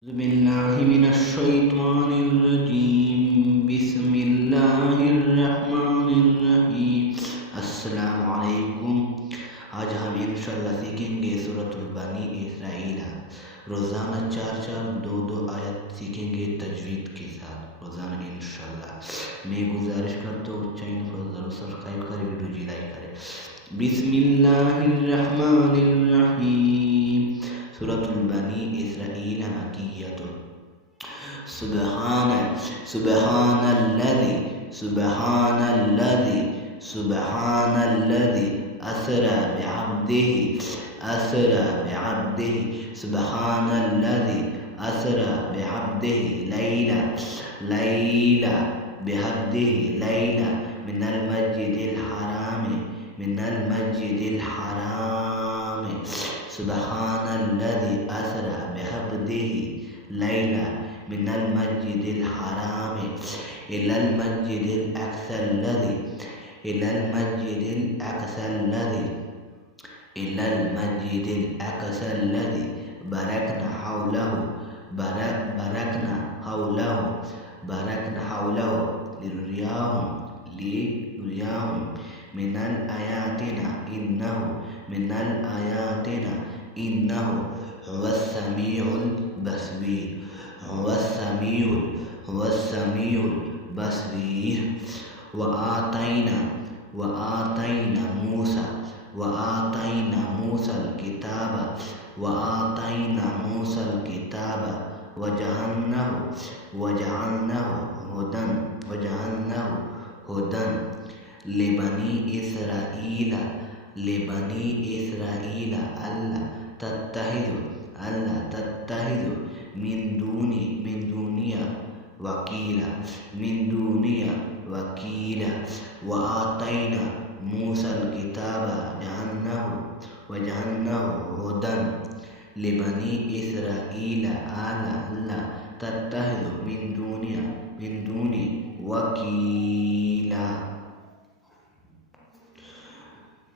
बिस्मिल्लाहिर्रहमानिर्रहीम। अस्सलामुअलैकुम। आज हम इंशाअल्लाह सीखेंगे सूरतुल बनी इसराइल। रोज़ाना चार चार दो आयत सीखेंगे तजवीद के साथ रोज़ाना इंशाअल्लाह। मैं गुजारिश करता हूँ चैनल को ज़रूर सब्सक्राइब करें, वीडियो जी लाइक करें। बिस्मिल्लाहिर्रहमानिर्रहीम। सूरतुल बनी इसराइल मक्किय्यतुन। सुब्हानल्लज़ी असरा बिअब्दिही सुब्हानल्लज़ी असरा बिअब्दिही लैला मिनल मस्जिदिल हराम सुब्हानल्लज़ी असरा बिअब्दिही लैला मिनल मस्जिदिल हराम इलल मस्जिदिल अक़सल्लज़ी बारकना हौलहु लिनुरियहु मिनल आयातिना इन्नहु हुवस्समीउल बसीर। वआतैना मूसल किताब वजअलनाहु हुदन लिबनी इसराईला अल्ला तत्तखिज़ु मिन दुनिया वकीला वआतैना मूसल किताब वजअलनाहु हुदन लिबनी इसराईला अल्ला तत्तखिज़ु मिन दुनी वकीला।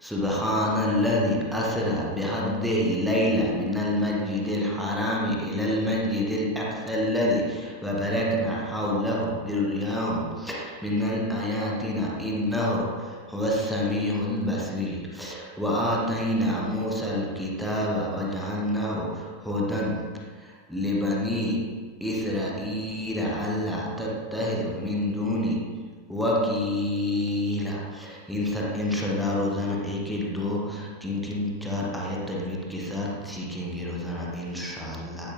सुब्हानल्लज़ी असरा बिअब्दिही लैला मिनल मस्जिदिल हराम इलल मस्जिदिल अक़सल्लज़ी बारकना हौलहु लिनुरियहु मिनल आयातिना इन्नहु हुवस्समीउल बसीर। वआतैना मूसल किताब वजअलनाहु हुदन लिबनी इसराईला अल्ला तत्तखिज़ु मिन दुनी वकीला। इंशाअल्लाह रोज़ाना 1 2 3 4 आयत तजवीद के साथ सीखेंगे रोज़ाना इंशाअल्लाह।